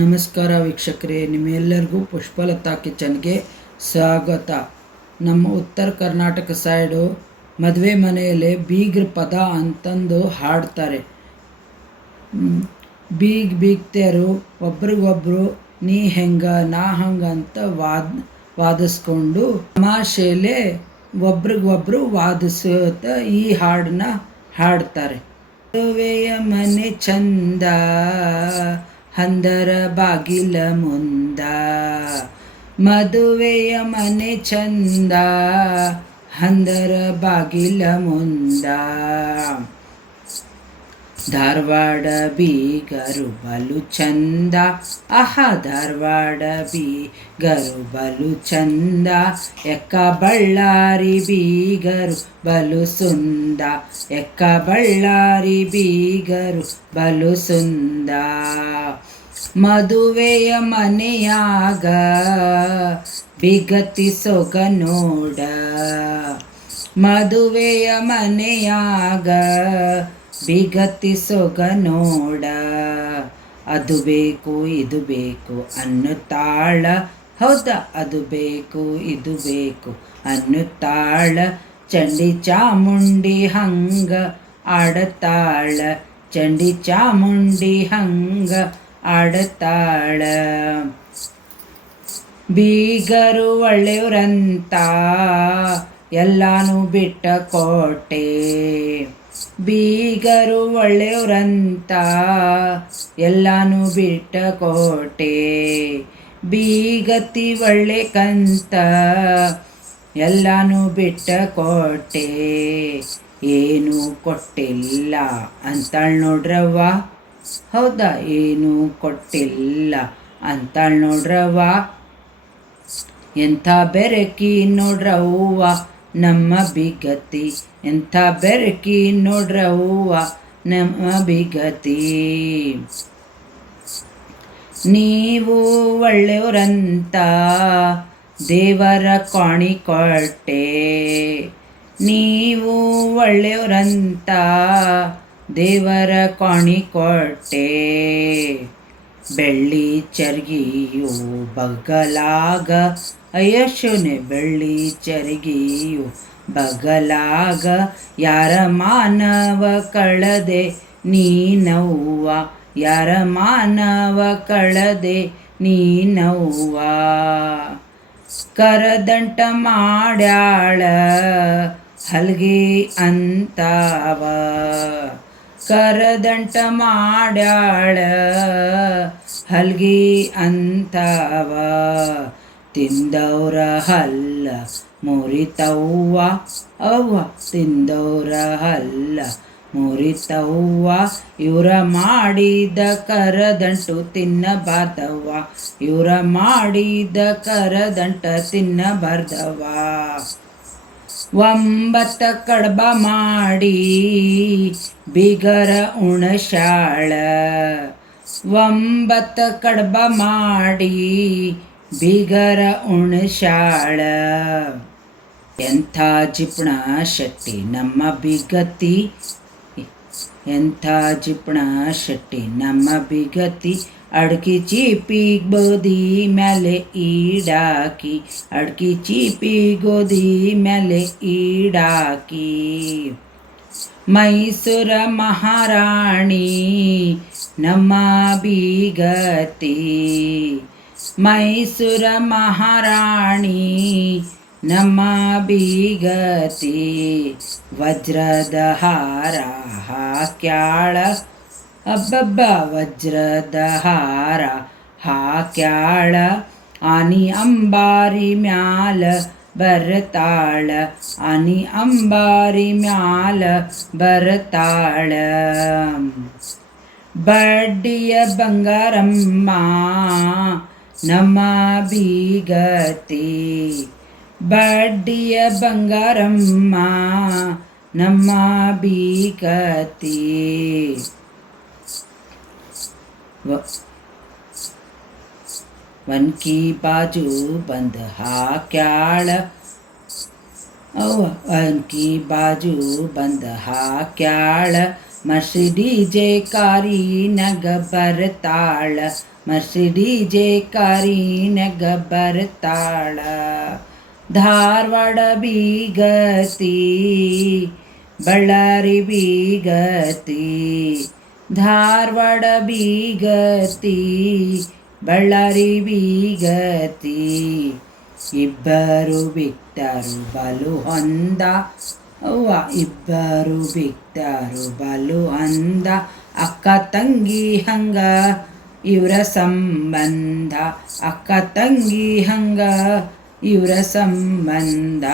ನಮಸ್ಕಾರ ವೀಕ್ಷಕರೇ, ನಿಮ್ಮೆಲ್ಲರಿಗೂ ಪುಷ್ಪಲತಾ ಕಿಚನ್ಗೆ ಸ್ವಾಗತ. ನಮ್ಮ ಉತ್ತರ ಕರ್ನಾಟಕ ಸೈಡು ಮದುವೆ ಮನೆಯಲ್ಲಿ ಬೀಗ್ರ ಪದ ಅಂತಂದು ಹಾಡ್ತಾರೆ. ಬೀಗ್ತೇರು ಒಬ್ರಿಗೊಬ್ರು ನೀ ಹೆಂಗ ನಾ ಹಂಗ ಅಂತ ವಾದಿಸ್ಕೊಂಡು ತಮಾಷೆಲೆ ಒಬ್ರಿಗೊಬ್ರು ವಾದಿಸುತ್ತ ಈ ಹಾಡನ್ನ ಹಾಡ್ತಾರೆ. ಮದುವೆಯ ಮನೆ ಚಂದ ಹಂದರ ಬಾಗಿಲ ಮುಂದ, ಮದುವೆಯ ಮನೆ ಚಂದ ಹಂದರ ಬಾಗಿಲ ಮುಂದ, ಧಾರವಾಡ ಬೀಗರು ಬಲು ಚಂದ, ಆಹಾ ಧಾರವಾಡ ಬೀಗರು ಬಲು ಚಂದ, ಎಕ್ಕ ಬಳ್ಳಾರಿ ಬೀಗರು ಬಲು ಸುಂದ, ಎಕ್ಕ ಬಳ್ಳಾರಿ ಬೀಗರು ಬಲು ಸುಂದ, ಮದುವೆಯ ಮನೆಯಾಗ ಬಿಗತಿ ಸೊಗ ನೋಡ, ಮದುವೆಯ ಮನೆಯಾಗ ಬಿಗತಿ ಸೊಗ ನೋಡ, ಅದು ಬೇಕು ಇದು ಬೇಕು ಅನ್ನುತ್ತಾಳ, ಹೌದಾ ಅದು ಬೇಕು ಇದು ಬೇಕು ಅನ್ನುತ್ತಾಳ, ಚಂಡಿ ಚಾಮುಂಡಿ ಹಂಗ ಆಡತಾಳ, ಚಂಡಿ ಚಾಮುಂಡಿ ಹಂಗ ಆಡತಾಳ, ಬೀಗರು ಒಳ್ಳೆಯವರಂತ ಎಲ್ಲಾನು ಬಿಟ್ಟ ಕೋಟೆ, ಬೀಗರು ಒಳ್ಳೆಯವರಂತ ಎಲ್ಲಾನು ಬಿಟ್ಟ ಕೋಟೆ, ಬೀಗತಿ ಒಳ್ಳೆ ಕಂತ ಎಲ್ಲಾನು ಬಿಟ್ಟ ಕೋಟೆ, ಏನು ಕೊಟ್ಟಿಲ್ಲ ಅಂತಾಳ್ ನೋಡ್ರವ್ವ, ಹೌದಾ ಏನು ಕೊಟ್ಟಿಲ್ಲ ಅಂತಾಳ್ ನೋಡ್ರವ್ವ, ಎಂಥ ಬೆರಕಿ ನೋಡ್ರವ್ವ ನಮ್ಮ ಬಿಗತಿ, ಎಂಥ ಬೆರಕಿ ನೋಡ್ರವ್ವ ನಮ್ಮ ಬಿಗತಿ, ನೀವು ಒಳ್ಳೆಯವರಂತ ದೇವರ ಕಾಣಿ ಕೊಟ್ಟೆ, ನೀವು ಒಳ್ಳೆಯವರಂತ ದೇವರ ಕಾಣಿ ಕೊಟ್ಟೆ, ಬೆಳ್ಳಿ ಚರ್ಗಿಯು ಬಗಲಾಗ ಅಯ್ಯಶುನೆ ಬೆಳ್ಳಿ ಚರ್ಗಿಯು ಬಗಲಾಗ, ಯಾರ ಮಾನವ ಕಳದೆ ನೀನವ್ವ, ಯಾರ ಮಾನವ ಕಳದೆ ನೀನವ್ವ, ಕರದಂಟ ಮಾಡ್ಯಾಳ ಹಲ್ಗೆ ಅಂತಾವ, ಕರದಂಟ ಮಾಡ್ಯಾಳ ಹಲ್ಗಿ ಅಂತಾವ, ತಿಂದವ್ರ ಹಲ್ಲ ಮುರಿತವ್ವ ಅವ್ವ, ತಿಂದವ್ರ ಹಲ್ಲ ಮುರಿತವ್ವ, ಇವರ ಮಾಡಿದ ಕರದಂಟು ತಿನ್ನಬಾರ್ದವ್ವ, ಇವರ ಮಾಡಿದ ಕರದಂಟ ತಿನ್ನಬಾರ್ದವ್ವ, ಒಂಬತ್ತ ಕಡ್ಬ ಮಾಡಿ ಬಿಗರ ಉಣಶಾಳ, ಒಂಬತ್ತ ಕಡ್ಬ ಮಾಡಿ ಬಿಗರ ಉಣಶಾಳ, ಎಂಥ ಜಿಪಣ ಶೆಟ್ಟಿ ನಮ್ಮ ಬಿಗತಿ, ಎಂಥ ಜಿಪಣ ಶೆಟ್ಟಿ ನಮ್ಮ ಬಿಗತಿ, ಅಡ್ಕಿ ಚೀಪಿ ಗೋದಿ ಮ್ಯಾಲೆ ಈಡಾಕಿ, ಅಡ್ಕಿ ಚೀಪಿ ಗೋದಿ ಮ್ಯಾಲೆ ಈಡಾಕಿ, ಮೈಸೂರ ಮಹಾರಾಣಿ ನಮ್ಮ ಬಿಗತಿ, ಮೈಸೂರ ಮಹಾರಾಣಿ ನಮ್ಮ ಬಿಗತಿ, ವಜ್ರದ ಹಾರ ಹಾಕ್ಯಾಳ ಅಬ್ಬಬ್ಬ ವಜ್ರದ ಹಾರ ಹಾಕ್ಯಾಳ, ಆನಿ ಅಂಬಾರಿ ಮ್ಯಾಲ ಬರ್ತಾಳ, ಆನಿ ಅಂಬಾರಿ ಮ್ಯಾಲ ಬರ್ತಾಳ, ಬಡ್ಡಿಯ ಬಂಗಾರಮ್ಮ ನಮ್ಮ ಬಿಗತಿ, ಬಡ್ಡಿಯ ಬಂಗಾರಮ್ಮ ನಮ್ಮ ಬಿಗತಿ, ವನ್ಕಿ ಬಾಜು ಬಂದ ಹಾಕ್ಯಾಳ ಅವ್ವ, ವನ್ಕಿ ಬಾಜು ಬಂದ ಹಾಕ್ಯಾಳ, ಮರ್ಸಿಡೀಜೆ ಕಾರಿನಗ ಬರ್ತಾಳ ಮರ್ಸಿಡೀಜೆ ಕಾರಿನಗ ಬರ್ತಾಳ ಧಾರವಾಡ ಬೀಗತಿ ಬಳ್ಳಾರಿ ಬೀಗತಿ ಧಾರವಾಡ ಬೀಗತಿ ಬಳ್ಳಾರಿ ಬೀಗತಿ ಇಬ್ಬರು ಬಿಟ್ಟರು ಬಲು ಹೊಂದ ಅವ್ವ ಇಬ್ಬರು ಬಿಟ್ಟರು ಬಲು ಅಂದ ಅಕ್ಕ ತಂಗಿ ಹಂಗ ಇವರ ಸಂಬಂಧ ಅಕ್ಕ ತಂಗಿ ಹಂಗ ಇವರ ಸಂಬಂಧ